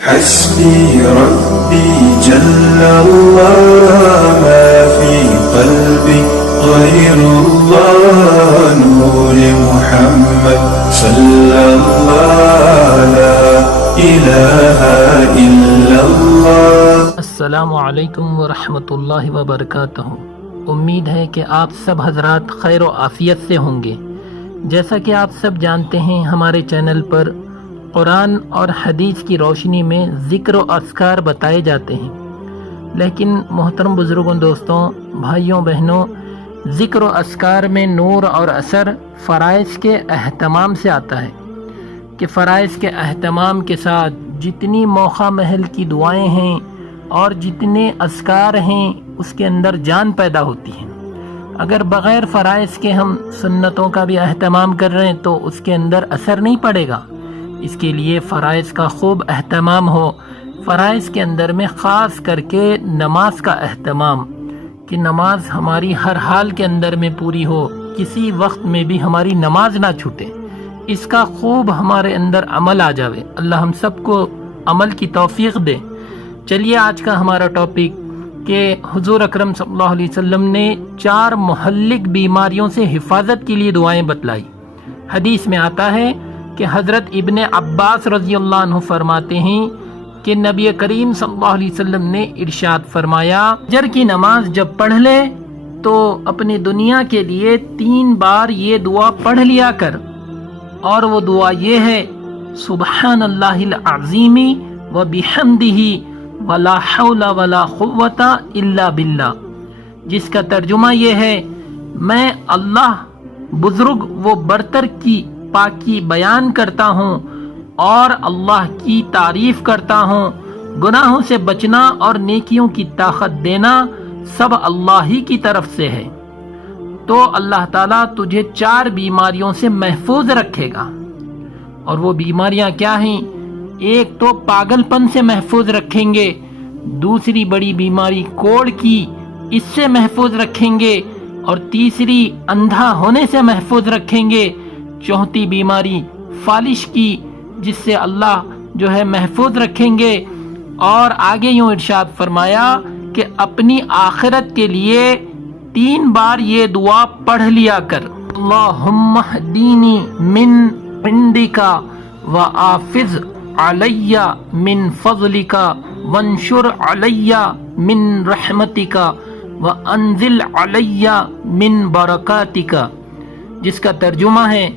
حسبي ربي جل الله ما في قلبي غير الله نور محمد صلى الله لا إله إلا الله۔ السلام علیکم ورحمۃ اللہ وبرکاتہ۔ امید ہے کہ آپ سب حضرات خیر و عافیت سے ہوں گے۔ جیسا کہ آپ سب جانتے ہیں، ہمارے چینل پر قرآن اور حدیث کی روشنی میں ذکر و اذکار بتائے جاتے ہیں، لیکن محترم بزرگوں، دوستوں، بھائیوں، بہنوں، ذکر و اذکار میں نور اور اثر فرائض کے اہتمام سے آتا ہے کہ فرائض کے اہتمام کے ساتھ جتنی موقع محل کی دعائیں ہیں اور جتنے اذکار ہیں اس کے اندر جان پیدا ہوتی ہے۔ اگر بغیر فرائض کے ہم سنتوں کا بھی اہتمام کر رہے ہیں تو اس کے اندر اثر نہیں پڑے گا۔ اس کے لیے فرائض کا خوب اہتمام ہو۔ فرائض کے اندر میں خاص کر کے نماز کا اہتمام، کہ نماز ہماری ہر حال کے اندر میں پوری ہو، کسی وقت میں بھی ہماری نماز نہ چھوٹے، اس کا خوب ہمارے اندر عمل آ جاوے۔ اللہ ہم سب کو عمل کی توفیق دے۔ چلیے آج کا ہمارا ٹاپک کہ حضور اکرم صلی اللہ علیہ وسلم نے 4 مہلک بیماریوں سے حفاظت کے لیے دعائیں بتلائی۔ حدیث میں آتا ہے کہ حضرت ابن عباس رضی اللہ عنہ فرماتے ہیں کہ نبی کریم صلی اللہ علیہ وسلم نے ارشاد فرمایا، فجر کی نماز جب پڑھ لے تو اپنی دنیا کے لیے 3 بار یہ دعا پڑھ لیا کر، اور وہ دعا یہ ہے، سبحان اللہ العظیم و بحمدہ ولا حول ولا قوت الا باللہ، جس کا ترجمہ یہ ہے، میں اللہ بزرگ و برتر کی پاکی بیان کرتا ہوں اور اللہ کی تعریف کرتا ہوں، گناہوں سے بچنا اور نیکیوں کی طاقت دینا سب اللہ ہی کی طرف سے ہے، تو اللہ تعالیٰ تجھے 4 بیماریوں سے محفوظ رکھے گا۔ اور وہ بیماریاں کیا ہیں؟ ایک تو پاگل پن سے محفوظ رکھیں گے، دوسری بڑی بیماری کوڑ کی، اس سے محفوظ رکھیں گے، اور تیسری اندھا ہونے سے محفوظ رکھیں گے، چوتھی بیماری فالش کی، جس سے اللہ جو ہے محفوظ رکھیں گے۔ اور آگے یوں ارشاد فرمایا کہ اپنی آخرت کے لیے 3 بار یہ دعا پڑھ لیا کر، اللہم اہدینی من عندک وآفز علی من فضلک وانشر علی من رحمتک وانزل علی من برکاتک، جس کا ترجمہ ہے،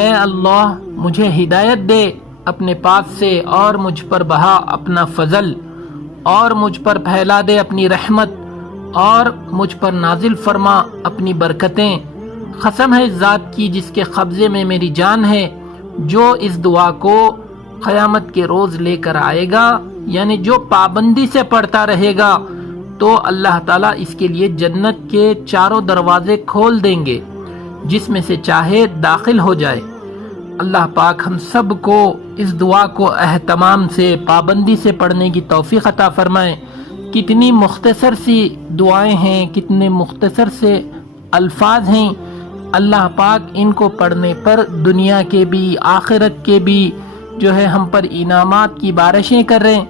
اے اللہ مجھے ہدایت دے اپنے پاس سے، اور مجھ پر بہا اپنا فضل، اور مجھ پر پھیلا دے اپنی رحمت، اور مجھ پر نازل فرما اپنی برکتیں۔ قسم ہے اس ذات کی جس کے قبضے میں میری جان ہے، جو اس دعا کو قیامت کے روز لے کر آئے گا، یعنی جو پابندی سے پڑھتا رہے گا، تو اللہ تعالیٰ اس کے لیے جنت کے 4 دروازے کھول دیں گے، جس میں سے چاہے داخل ہو جائے۔ اللہ پاک ہم سب کو اس دعا کو اہتمام سے، پابندی سے پڑھنے کی توفیق عطا فرمائے۔ کتنی مختصر سی دعائیں ہیں، کتنے مختصر سے الفاظ ہیں، اللہ پاک ان کو پڑھنے پر دنیا کے بھی آخرت کے بھی جو ہے ہم پر انعامات کی بارشیں کر رہے ہیں،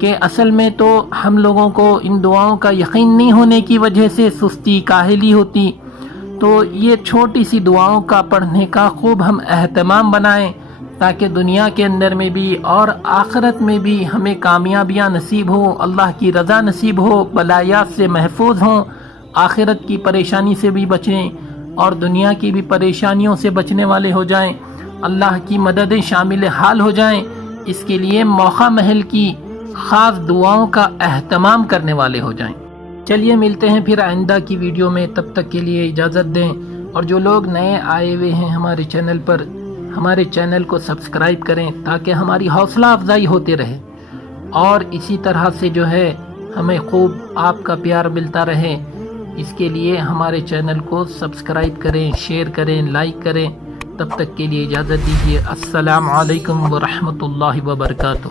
کہ اصل میں تو ہم لوگوں کو ان دعاؤں کا یقین نہیں ہونے کی وجہ سے سستی کاہلی ہوتی، تو یہ چھوٹی سی دعاؤں کا پڑھنے کا خوب ہم اہتمام بنائیں، تاکہ دنیا کے اندر میں بھی اور آخرت میں بھی ہمیں کامیابیاں نصیب ہوں، اللہ کی رضا نصیب ہو، بلایات سے محفوظ ہوں، آخرت کی پریشانی سے بھی بچیں اور دنیا کی بھی پریشانیوں سے بچنے والے ہو جائیں، اللہ کی مدد شامل حال ہو جائیں۔ اس کے لیے موقع محل کی خاص دعاؤں کا اہتمام کرنے والے ہو جائیں۔ چلیے ملتے ہیں پھر آئندہ کی ویڈیو میں، تب تک کے لیے اجازت دیں، اور جو لوگ نئے آئے ہوئے ہیں ہمارے چینل پر، ہمارے چینل کو سبسکرائب کریں تاکہ ہماری حوصلہ افزائی ہوتی رہے، اور اسی طرح سے جو ہے ہمیں خوب آپ کا پیار ملتا رہے۔ اس کے لیے ہمارے چینل کو سبسکرائب کریں، شیئر کریں، لائک کریں۔ تب تک کے لیے اجازت دیجیے۔ السلام علیکم ورحمۃ اللہ وبرکاتہ۔